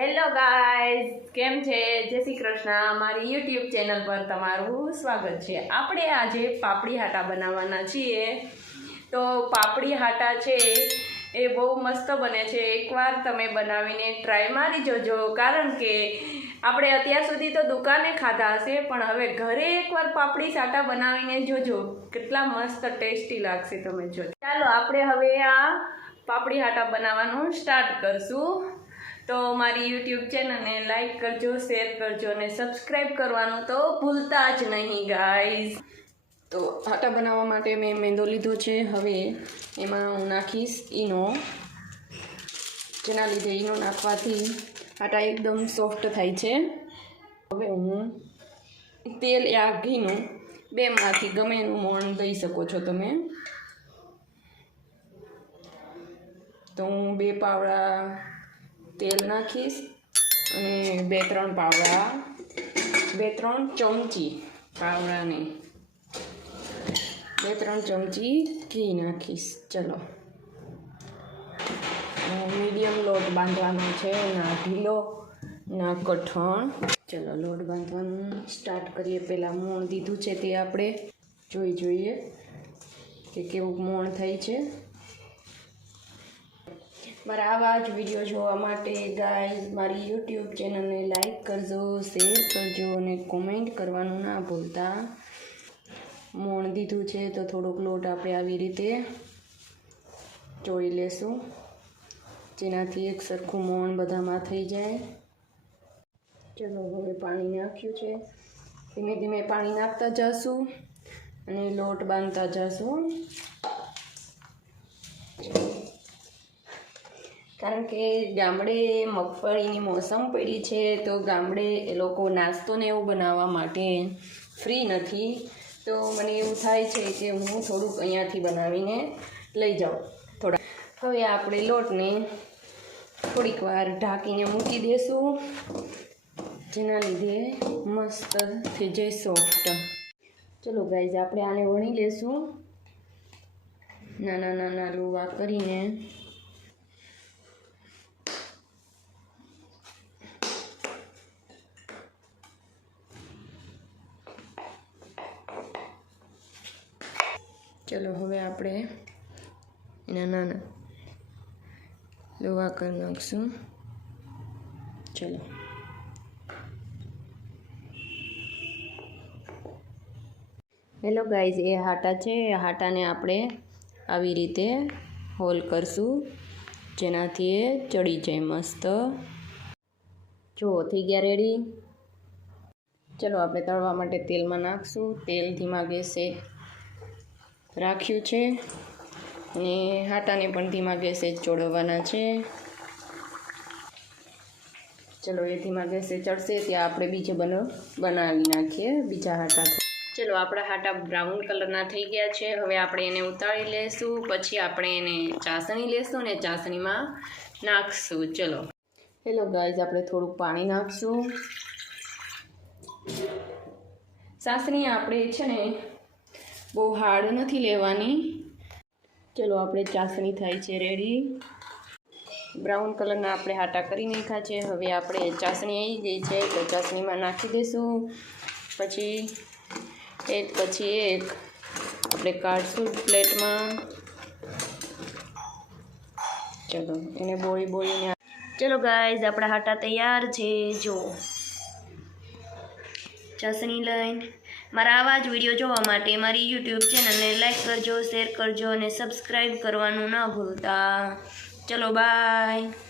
Hello guys, કેમ છે? જય શ્રી કૃષ્ણ. મારી યુટ્યુબ ચેનલ પર તમારું સ્વાગત છે. આપણે આજે પાપડી હાટા બનાવવાના છીએ. તો પાપડી હાટા છે એ બહુ મસ્ત બને છે. એકવાર તમે બનાવીને ટ્રાય મારી જોજો, કારણ કે આપણે અત્યાર સુધી તો દુકાને ખાધા હશે, પણ હવે ઘરે એકવાર પાપડી સાટા બનાવીને જોજો, કેટલા મસ્ત ટેસ્ટી લાગશે. તમે જોજો. ચાલો આપણે હવે આ પાપડી હાટા બનાવવાનું સ્ટાર્ટ કરશું. તો મારી યુટ્યુબ ચેનલને લાઈક કરજો, શેર કરજો અને સબસ્ક્રાઈબ કરવાનું તો ભૂલતા જ નહીં ગાઈઝ. તો હાટા બનાવવા માટે મેં મેંદો લીધો છે. હવે એમાં હું નાખીશ ઈનો, જેના લીધે ઈનો નાખવાથી હાટા એકદમ સોફ્ટ થાય છે. હવે હું તેલ યા ઘીનું બેમાંથી ગમે એનું મોણ દઈ શકો છો તમે. તો હું 2 પાવડા તેલ નાખીશ અને 2-3 પાવડા 2-3 ચમચી પાવડા નહીં, 2-3 ચમચી ઘી નાખીશ. ચલો, મીડિયમ લોટ બાંધવાનો છે, ના ઢીલો ના કઠણ. ચલો લોટ બાંધવાનું સ્ટાર્ટ કરીએ. પહેલાં મોણ દીધું છે તે આપણે જોઈએ કે કેવું મોણ થાય છે. મારા આવા જ વિડીયો જોવા માટે ગાઈઝ મારી યુટ્યુબ ચેનલને લાઈક કરજો, શેર કરજો અને કોમેન્ટ કરવાનું ના ભૂલતા. મોણ દીધું છે તો થોડોક લોટ આપણે આવી રીતે ચોળી લેશું, જેનાથી એક સરખું મોણ બધામાં થઈ જાય. ચલો હવે પાણી નાખ્યું છે. ધીમે ધીમે પાણી નાખતા જશું અને લોટ બાંધતા જશું, કારણ કે ગામડે મગફળીની મોસમ પડી છે. તો ગામડે એ લોકો નાસ્તો ને એવું બનાવવા માટે ફ્રી નથી. તો મને એવું થાય છે કે હું થોડુંક અહીંયાથી બનાવીને લઈ જાઉં થોડા. હવે આપણે લોટને થોડીક વાર ઢાંકીને મૂકી દઈશું, જેના લીધે મસ્ત થઈ જાય સોફ્ટ. ચલો ગાઈઝ, આપણે આને વણી લેશું નાના નાના લુવા કરીને. ચલો હવે આપણે એના નાના લોવા કરી નાખશું. ચલો હેલો ગાઈઝ, એ હાટા છે. એ હાટાને આપણે આવી રીતે હોલ કરશું, જેનાથી એ ચડી જાય મસ્ત. જો થઈ ગયા રેડી. ચલો આપણે તળવા માટે તેલમાં નાખશું. તેલ ધીમા ગેસે રાખ્યું છે અને હાટાને પણ ધીમા ગેસે જ ચોળવવાના છે. ચલો એ ધીમા ગેસે ચડશે ત્યાં આપણે બીજે બનાવી નાખીએ બીજા હાટા. ચલો આપણા હાટા બ્રાઉન કલરના થઈ ગયા છે. હવે આપણે એને ઉતારી લેશું, પછી આપણે એને ચાસણી લેશું ને ચાસણીમાં નાખશું. ચલો હેલો ગાઈઝ, આપણે થોડુંક પાણી નાખશું. ચાસણી આપણે છે ને બહુ હાર્ડ નથી લેવાની. ચલો આપણે ચાસણી થાય છે રેડી. બ્રાઉન કલરના આપણે હાટા કરી નાખ્યા છે. હવે આપણે ચાસણી આવી ગઈ છે તો ચાસણીમાં નાખી દઈશું. પછી એક આપણે કાઢશું પ્લેટમાં. ચલો એને બોળીને. ચલો ગાઈઝ, આપણા હાટા તૈયાર છે. જો ચાસણી લઈને મારા આવા જ વિડીયો જોવા માટે મારી યુટ્યુબ ચેનલને લાઈક કરજો, શેર કરજો અને સબસ્ક્રાઈબ કરવાનું ના ભૂલતા. ચલો બાય.